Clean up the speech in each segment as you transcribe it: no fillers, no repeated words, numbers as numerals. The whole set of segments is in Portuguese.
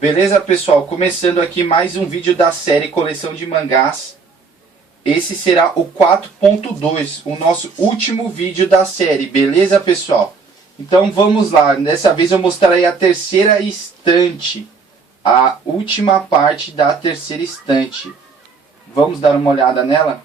Beleza, pessoal? Começando aqui mais um vídeo da série Coleção de Mangás. Esse será o 4.2, o nosso último vídeo da série, beleza, pessoal? Então vamos lá, dessa vez eu mostrarei a terceira estante, a última parte da terceira estante. Vamos dar uma olhada nela?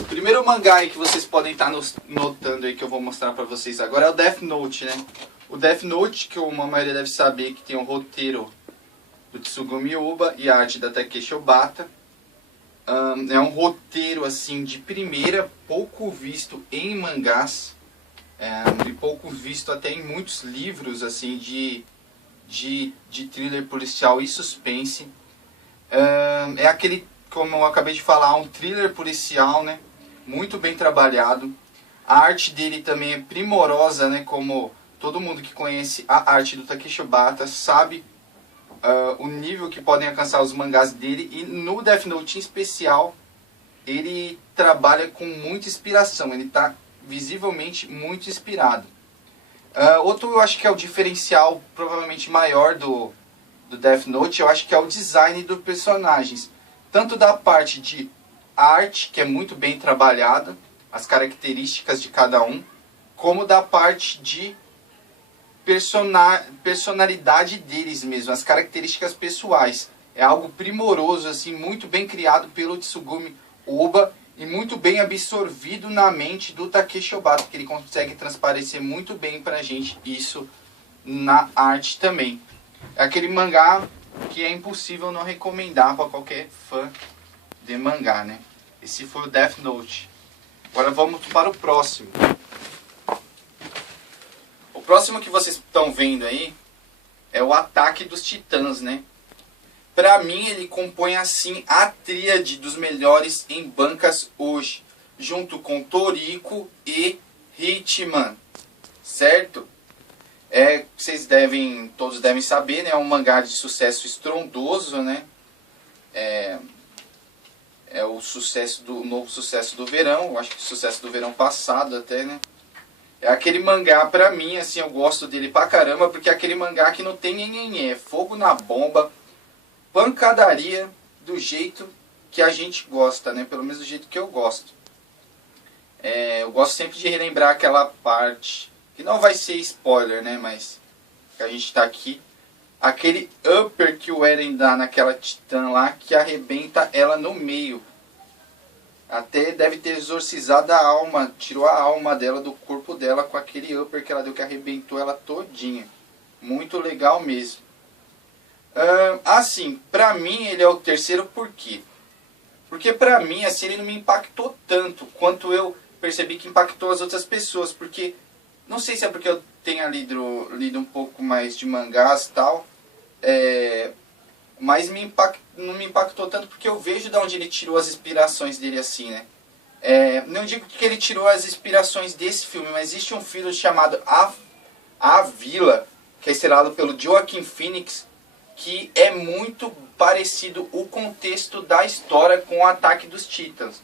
O primeiro mangá aí que vocês podem estar notando aí que eu vou mostrar pra vocês agora é o Death Note, né? O Death Note, que uma maioria deve saber que tem um roteiro do Tsugumi Ohba e a arte da Takeshi Obata. É um roteiro assim de primeira, pouco visto em mangás, e pouco visto até em muitos livros assim de thriller policial e suspense. É aquele, como eu acabei de falar, um thriller policial, né? Muito bem trabalhado. A arte dele também é primorosa, né? Como todo mundo que conhece a arte do Takeshi Obata sabe o nível que podem alcançar os mangás dele. E no Death Note em especial, ele trabalha com muita inspiração. Ele está visivelmente muito inspirado. Outro, eu acho que é o diferencial provavelmente maior do Death Note, eu acho que é o design dos personagens. Tanto da parte de arte, que é muito bem trabalhada, as características de cada um, como da parte de personalidade deles mesmo, as características pessoais. É algo primoroso, assim, muito bem criado pelo Tsugumi Ohba e muito bem absorvido na mente do Takeshi Obata, que ele consegue transparecer muito bem pra gente isso na arte também. É aquele mangá que é impossível não recomendar para qualquer fã de mangá, né? Esse foi o Death Note. Agora vamos para o próximo. O próximo que vocês estão vendo aí é o Ataque dos Titãs, né? Pra mim ele compõe assim a tríade dos melhores em bancas hoje, junto com Toriko e Hitman, certo? Vocês todos devem saber, né? É um mangá de sucesso estrondoso, né? É o novo sucesso do verão, eu acho que o sucesso do verão passado até, né? É aquele mangá, pra mim, assim, eu gosto dele pra caramba, porque é aquele mangá que não tem nhenhenhé, fogo na bomba, pancadaria do jeito que a gente gosta, né? Pelo menos do jeito que eu gosto. Eu gosto sempre de relembrar aquela parte, que não vai ser spoiler, né? Mas que a gente tá aqui. Aquele upper que o Eren dá naquela titã lá, que arrebenta ela no meio. Até deve ter exorcizado a alma, tirou a alma dela do corpo dela com aquele upper que ela deu, que arrebentou ela todinha. Muito legal mesmo. Assim, pra mim ele é o terceiro por quê? Porque pra mim, assim, ele não me impactou tanto quanto eu percebi que impactou as outras pessoas. Porque, não sei se é porque eu tenha lido um pouco mais de mangás e tal, mas não me impactou tanto porque eu vejo de onde ele tirou as inspirações dele assim, né? Não digo que ele tirou as inspirações desse filme, mas existe um filme chamado A Vila, que é estrelado pelo Joaquin Phoenix, que é muito parecido o contexto da história com o Ataque dos Titãs.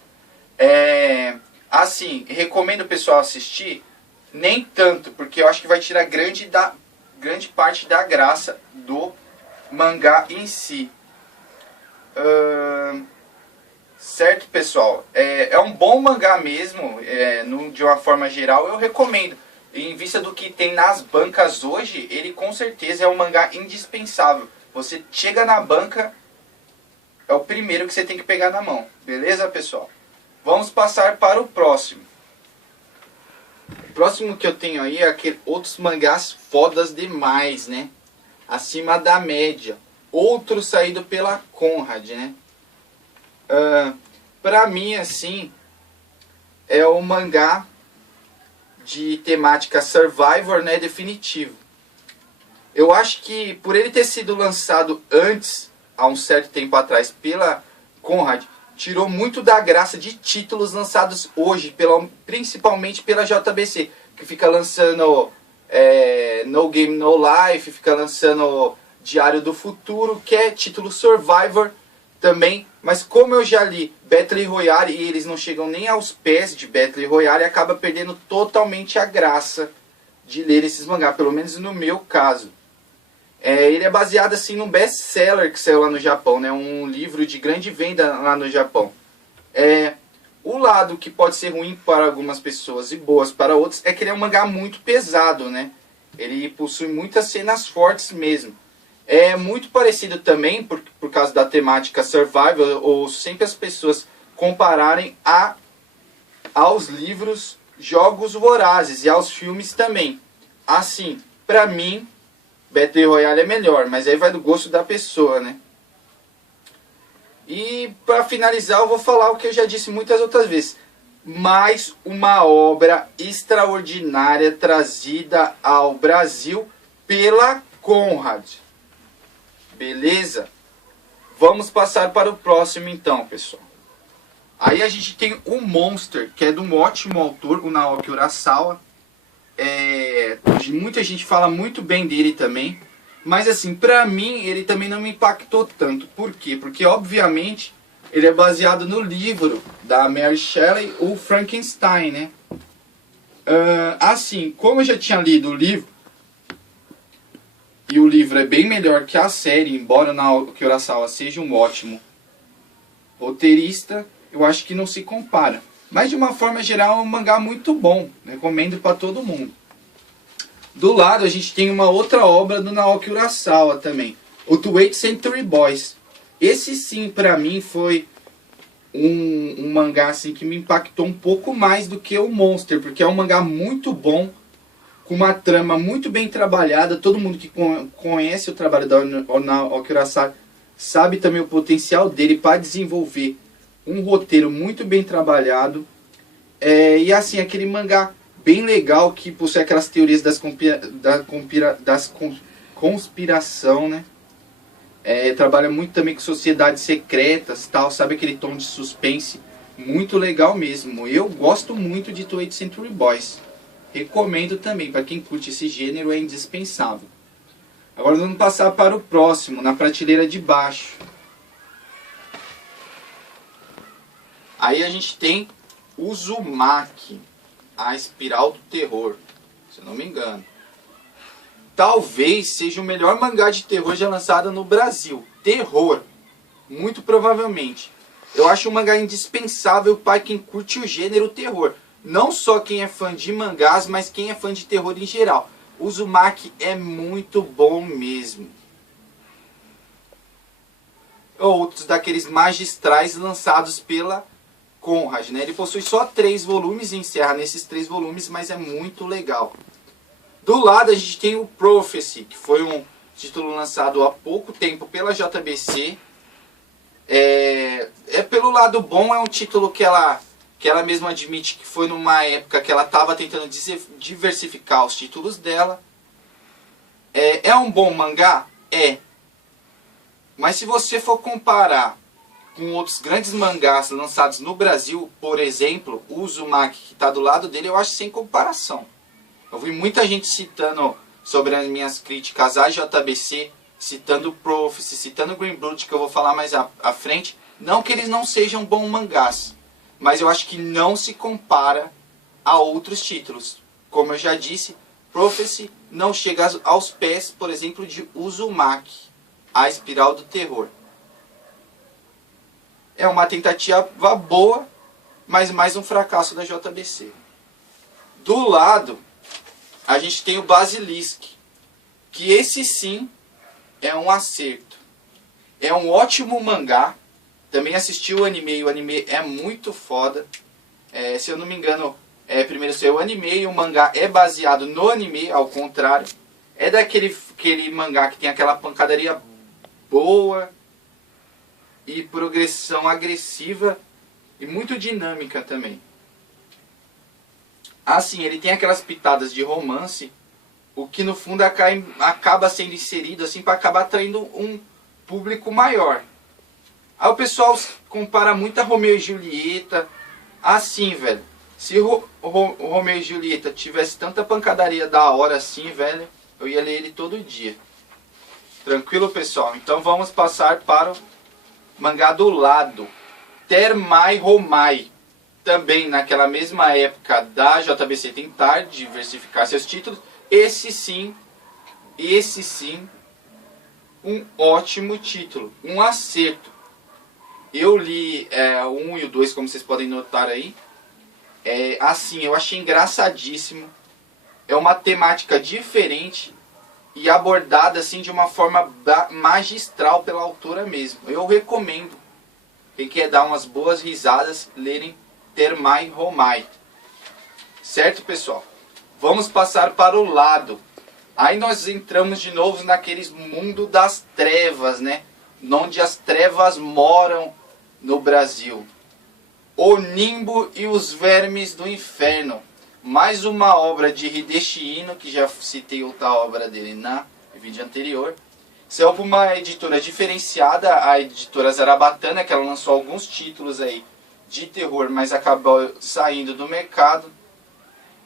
Assim, recomendo o pessoal assistir, nem tanto, porque eu acho que vai tirar grande parte da graça do mangá em si. Certo, pessoal? É um bom mangá mesmo, de uma forma geral, eu recomendo. Em vista do que tem nas bancas hoje, ele com certeza é um mangá indispensável. Você chega na banca, é o primeiro que você tem que pegar na mão. Beleza, pessoal? Vamos passar para o próximo. O próximo que eu tenho aí é outros mangás fodas demais, né? Acima da média. Outro saído pela Conrad, né? Pra mim, assim, é o mangá de temática Survivor, né? Definitivo. Eu acho que por ele ter sido lançado antes, há um certo tempo atrás, pela Conrad, tirou muito da graça de títulos lançados hoje, principalmente pela JBC, que fica lançando No Game No Life, fica lançando Diário do Futuro, que é título Survivor também, mas como eu já li Battle Royale e eles não chegam nem aos pés de Battle Royale, acaba perdendo totalmente a graça de ler esses mangá, pelo menos no meu caso. Ele é baseado assim num best-seller que saiu lá no Japão, né? Um livro de grande venda lá no Japão. O lado que pode ser ruim para algumas pessoas e boas para outras é que ele é um mangá muito pesado, né? Ele possui muitas cenas fortes mesmo. É muito parecido também, por causa da temática survival, ou sempre as pessoas compararem aos livros Jogos Vorazes e aos filmes também. Assim, pra mim, Battle Royale é melhor, mas aí vai do gosto da pessoa, né? E para finalizar eu vou falar o que eu já disse muitas outras vezes. Mais uma obra extraordinária trazida ao Brasil pela Conrad. Beleza? Vamos passar para o próximo então, pessoal. Aí a gente tem o Monster, que é de um ótimo autor, o Naoki Urasawa. Muita gente fala muito bem dele também. Mas assim, pra mim ele também não me impactou tanto. Por quê? Porque obviamente ele é baseado no livro da Mary Shelley, o Frankenstein, né? Assim, como eu já tinha lido o livro, e o livro é bem melhor que a série, embora o Naoki Urasawa seja um ótimo roteirista, eu acho que não se compara. Mas de uma forma geral é um mangá muito bom, recomendo para todo mundo. Do lado a gente tem uma outra obra do Naoki Urasawa também, o 28th Century Boys. Esse sim pra mim foi um mangá assim, que me impactou um pouco mais do que o Monster, porque é um mangá muito bom, com uma trama muito bem trabalhada. Todo mundo que conhece o trabalho do Naoki Urasawa sabe também o potencial dele para desenvolver um roteiro muito bem trabalhado. E assim, aquele mangá bem legal que possui aquelas teorias das conspiração, né? Trabalha muito também com sociedades secretas, tal, sabe, aquele tom de suspense, muito legal mesmo. Eu gosto muito de 28th Century Boys. Recomendo também, para quem curte esse gênero é indispensável. Agora vamos passar para o próximo, na prateleira de baixo. Aí a gente tem Uzumaki, a Espiral do Terror, se eu não me engano. Talvez seja o melhor mangá de terror já lançado no Brasil. Terror, muito provavelmente. Eu acho um mangá indispensável para quem curte o gênero terror. Não só quem é fã de mangás, mas quem é fã de terror em geral. Uzumaki é muito bom mesmo. Outros daqueles magistrais lançados pela Conrad, né? Ele possui só 3 volumes e encerra nesses 3 volumes, mas é muito legal. Do lado a gente tem o Prophecy, que foi um título lançado há pouco tempo pela JBC. Pelo lado bom, é um título que ela mesma admite que foi numa época que ela estava tentando diversificar os títulos dela. É um bom mangá? Mas se você for comparar com outros grandes mangás lançados no Brasil, por exemplo, o Uzumaki, que está do lado dele, eu acho sem comparação. Eu vi muita gente citando sobre as minhas críticas à JBC, citando o Prophecy, citando o Green Blood, que eu vou falar mais à frente. Não que eles não sejam bons mangás, mas eu acho que não se compara a outros títulos. Como eu já disse, Prophecy não chega aos pés, por exemplo, de Uzumaki, a Espiral do Terror. É uma tentativa boa, mas mais um fracasso da JBC. Do lado, a gente tem o Basilisk, que esse sim é um acerto. É um ótimo mangá. Também assisti o anime, e o anime é muito foda. Se eu não me engano, primeiro saiu o anime e o mangá é baseado no anime, ao contrário. É daquele mangá que tem aquela pancadaria boa e progressão agressiva e muito dinâmica também. Assim, ele tem aquelas pitadas de romance, o que no fundo acaba sendo inserido assim para acabar atraindo um público maior. Aí o pessoal compara muito a Romeu e Julieta. Assim, velho, se o Romeu e Julieta tivesse tanta pancadaria da hora assim, velho, eu ia ler ele todo dia. Tranquilo, pessoal? Então vamos passar para o mangá do lado, Termai Homai. também naquela mesma época da JBC tentar diversificar seus títulos. Esse sim, um ótimo título, um acerto. Eu li o 1 e o 2, como vocês podem notar aí. Assim, eu achei engraçadíssimo. É uma temática diferente e abordada assim de uma forma magistral pela autora mesmo. Eu recomendo quem quer dar umas boas risadas lerem Termai Romai. Certo, pessoal? Vamos passar para o lado. Aí nós entramos de novo naqueles mundo das trevas, né? Onde as trevas moram no Brasil. O Nimbo e os Vermes do Inferno. Mais uma obra de Hideshi Ino, que já citei outra obra dele no vídeo anterior. Saiu por uma editora diferenciada, a editora Zarabatana, que ela lançou alguns títulos aí de terror, mas acabou saindo do mercado.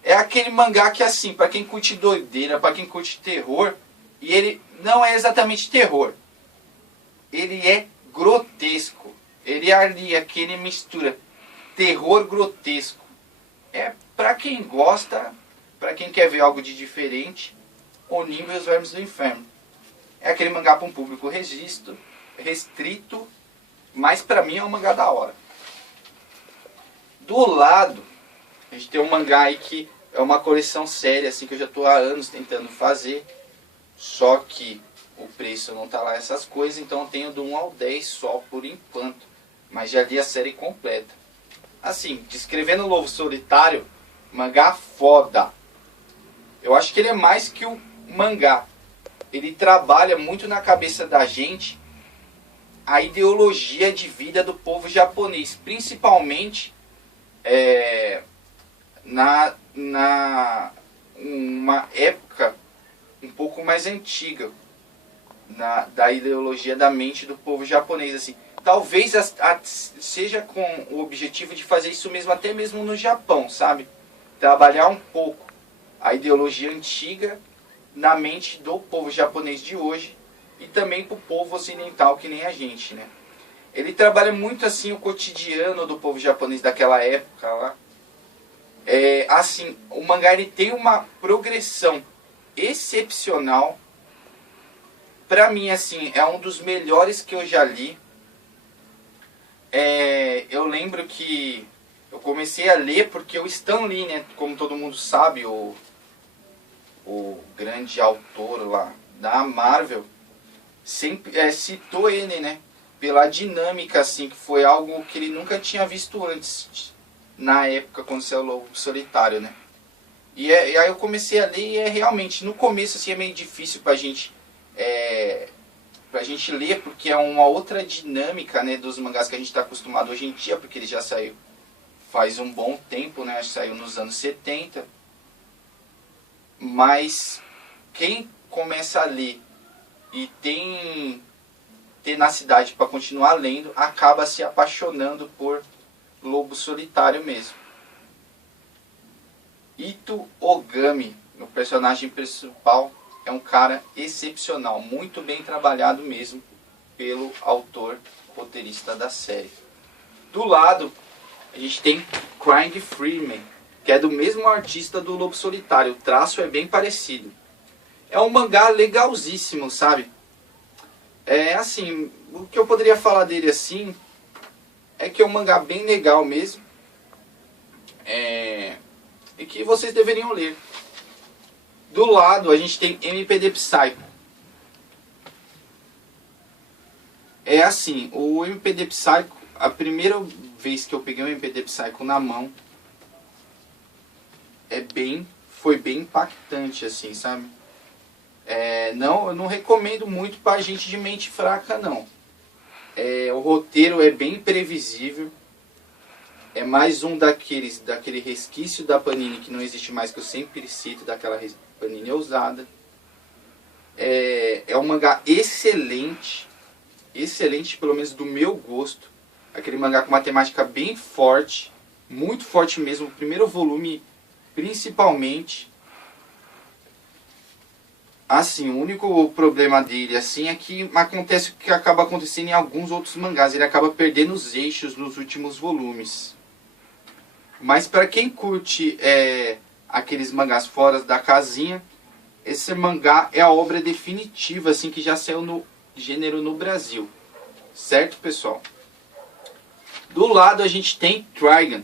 É aquele mangá que, assim, para quem curte doideira, para quem curte terror, e ele não é exatamente terror, ele é grotesco. Ele é ali, aquele mistura terror grotesco. É para quem gosta, para quem quer ver algo de diferente, O Nimbo e os Vermes do Inferno. É aquele mangá para um público restrito, mas para mim é um mangá da hora. Do lado, a gente tem um mangá aí que é uma coleção séria, assim, que eu já estou há anos tentando fazer. Só que o preço não tá lá essas coisas, então eu tenho do 1 ao 10 só por enquanto. Mas já li a série completa. Assim, descrevendo o Lobo Solitário, mangá foda. Eu acho que ele é mais que um mangá. Ele trabalha muito na cabeça da gente a ideologia de vida do povo japonês, principalmente uma época um pouco mais antiga da ideologia da mente do povo japonês, assim. Talvez seja com o objetivo de fazer isso mesmo até mesmo no Japão, sabe? Trabalhar um pouco a ideologia antiga na mente do povo japonês de hoje e também para o povo ocidental que nem a gente, né? Ele trabalha muito assim o cotidiano do povo japonês daquela época lá. Assim, o mangá ele tem uma progressão excepcional. Pra mim, assim, é um dos melhores que eu já li. Eu lembro que eu comecei a ler porque o Stan Lee, né, como todo mundo sabe, o grande autor lá da Marvel, sempre citou ele, né, pela dinâmica, assim, que foi algo que ele nunca tinha visto antes, na época quando saiu o Lobo Solitário, né. E aí eu comecei a ler e realmente, no começo, assim, é meio difícil pra gente ler, porque é uma outra dinâmica, né, dos mangás que a gente está acostumado hoje em dia, porque ele já saiu faz um bom tempo, né, saiu nos anos 70. Mas quem começa a ler e tem tenacidade para continuar lendo, acaba se apaixonando por Lobo Solitário mesmo. Ito Ogami, o personagem principal, é um cara excepcional, muito bem trabalhado mesmo pelo autor roteirista da série. Do lado, a gente tem Crying Freeman, que é do mesmo artista do Lobo Solitário. O traço é bem parecido. É um mangá legalzíssimo, sabe? Assim, o que eu poderia falar dele assim é que é um mangá bem legal mesmo. E que vocês deveriam ler. Do lado a gente tem MPD Psycho. É assim, o MPD Psycho, a primeira vez que eu peguei o MPD Psycho na mão, foi bem impactante, assim, sabe? Eu não recomendo muito pra gente de mente fraca, não. O roteiro é bem previsível. É mais um daquele resquício da Panini que não existe mais, que eu sempre cito, daquela Panini ousada. É um mangá excelente, pelo menos do meu gosto. Aquele mangá com uma temática bem forte, muito forte mesmo. O primeiro volume, principalmente. Assim, o único problema dele assim é que acontece o que acaba acontecendo em alguns outros mangás. Ele acaba perdendo os eixos nos últimos volumes. Mas para quem curte aqueles mangás fora da casinha, esse mangá é a obra definitiva assim que já saiu no gênero no Brasil. Certo, pessoal? Do lado a gente tem Trigun,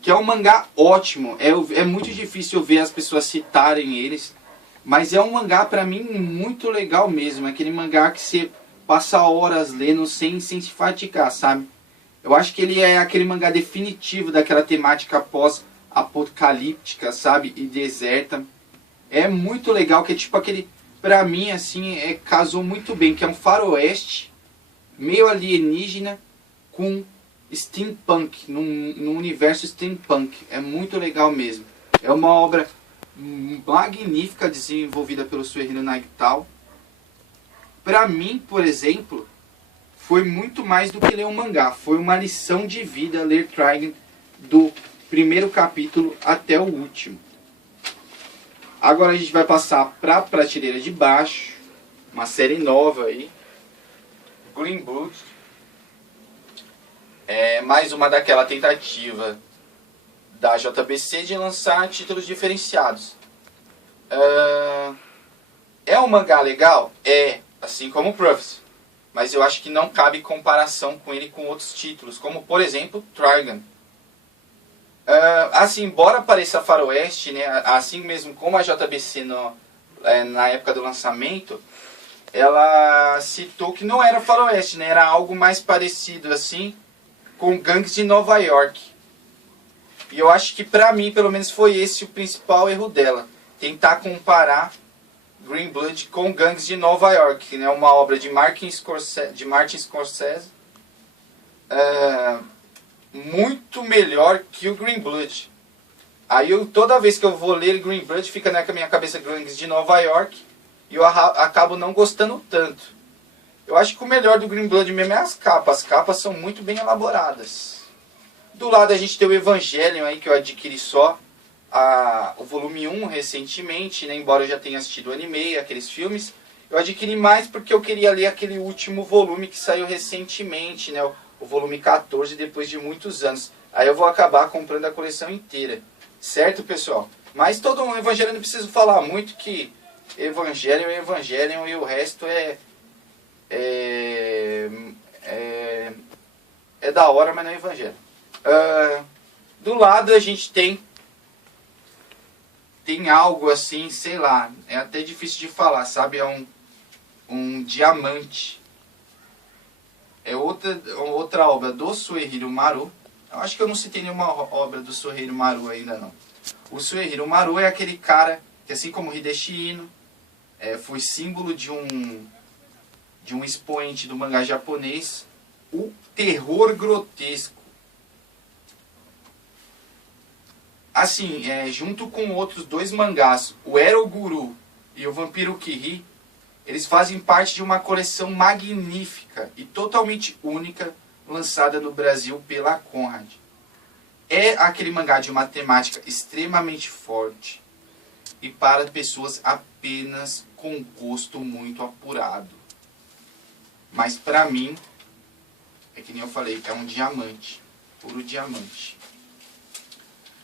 que é um mangá ótimo. É muito difícil ver as pessoas citarem eles, mas é um mangá pra mim muito legal mesmo. É aquele mangá que você passa horas lendo sem se fatigar, sabe? Eu acho que ele é aquele mangá definitivo daquela temática pós-apocalíptica, sabe? E deserta. É muito legal, que é tipo aquele... Pra mim, assim, casou muito bem, que é um faroeste meio alienígena com steampunk, num universo steampunk. É muito legal mesmo. É uma obra magnífica desenvolvida pelo Suehiro Nagitao. Pra mim, por exemplo, foi muito mais do que ler um mangá. Foi uma lição de vida ler Trigun do primeiro capítulo até o último. Agora a gente vai passar para a prateleira de baixo, uma série nova aí, Green Blood. É mais uma daquela tentativa da JBC de lançar títulos diferenciados. É um mangá legal? É, assim como o Prophecy. Mas eu acho que não cabe comparação com ele com outros títulos, como por exemplo Trigun. Assim, embora pareça faroeste, né, assim mesmo como a JBC na época do lançamento, ela citou que não era faroeste, né, era algo mais parecido assim com gangues de Nova York. E eu acho que pra mim, pelo menos, foi esse o principal erro dela. Tentar comparar Green Blood com Gangues de Nova York, né, uma obra de Martin Scorsese, muito melhor que o Green Blood. Aí toda vez que eu vou ler Green Blood, fica na minha cabeça Gangues de Nova York, e eu acabo não gostando tanto. Eu acho que o melhor do Green Blood mesmo é as capas são muito bem elaboradas. Do lado a gente tem o Evangelion aí, que eu adquiri só o volume 1 recentemente, né? Embora eu já tenha assistido o anime, aqueles filmes. Eu adquiri mais porque eu queria ler aquele último volume que saiu recentemente, né? O volume 14, depois de muitos anos. Aí eu vou acabar comprando a coleção inteira. Certo, pessoal? Mas todo um Evangelion não preciso falar muito, que Evangelion é Evangelion e o resto é da hora, mas não é Evangelion. Do lado a gente tem algo assim, sei lá, é até difícil de falar, sabe? É um diamante. É outra obra do Suehiro Maru. Eu acho que eu não citei nenhuma obra do Suehiro Maru ainda não. O Suehiro Maru é aquele cara que, assim como Hideshi Ino, foi símbolo de um expoente do mangá japonês, o terror grotesco. Assim, junto com outros dois mangás, o Eroguru e o Vampiro Kiri, eles fazem parte de uma coleção magnífica e totalmente única lançada no Brasil pela Conrad. É aquele mangá de uma temática extremamente forte e para pessoas apenas com gosto muito apurado. Mas pra mim, é que nem eu falei, é um diamante, puro diamante.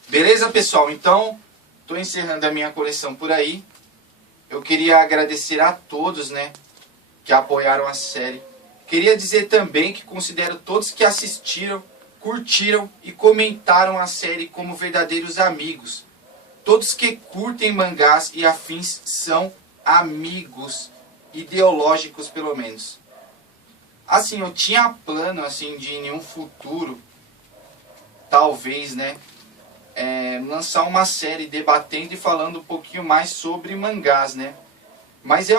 Beleza, pessoal? Então, estou encerrando a minha coleção por aí. Eu queria agradecer a todos, né, que apoiaram a série. Queria dizer também que considero todos que assistiram, curtiram e comentaram a série como verdadeiros amigos. Todos que curtem mangás e afins são amigos, ideológicos pelo menos. Assim, eu tinha plano assim de em um futuro, talvez, né, lançar uma série debatendo e falando um pouquinho mais sobre mangás, né? Mas é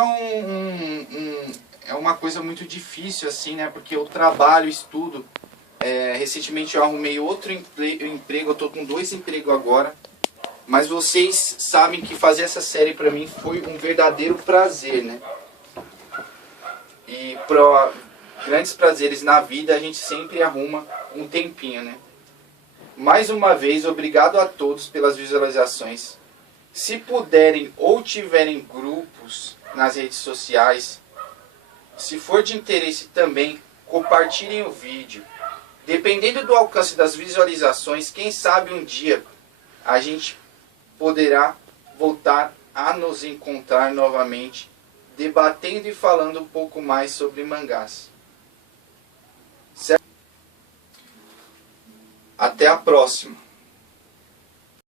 uma coisa muito difícil, assim, né? Porque eu trabalho, estudo. Recentemente eu arrumei outro emprego, eu tô com 2 empregos agora. Mas vocês sabem que fazer essa série pra mim foi um verdadeiro prazer, né? E para grandes prazeres na vida a gente sempre arruma um tempinho, né? Mais uma vez, obrigado a todos pelas visualizações. Se puderem ou tiverem grupos nas redes sociais, se for de interesse também, compartilhem o vídeo. Dependendo do alcance das visualizações, quem sabe um dia a gente poderá voltar a nos encontrar novamente, debatendo e falando um pouco mais sobre mangás. Certo? Até a próxima!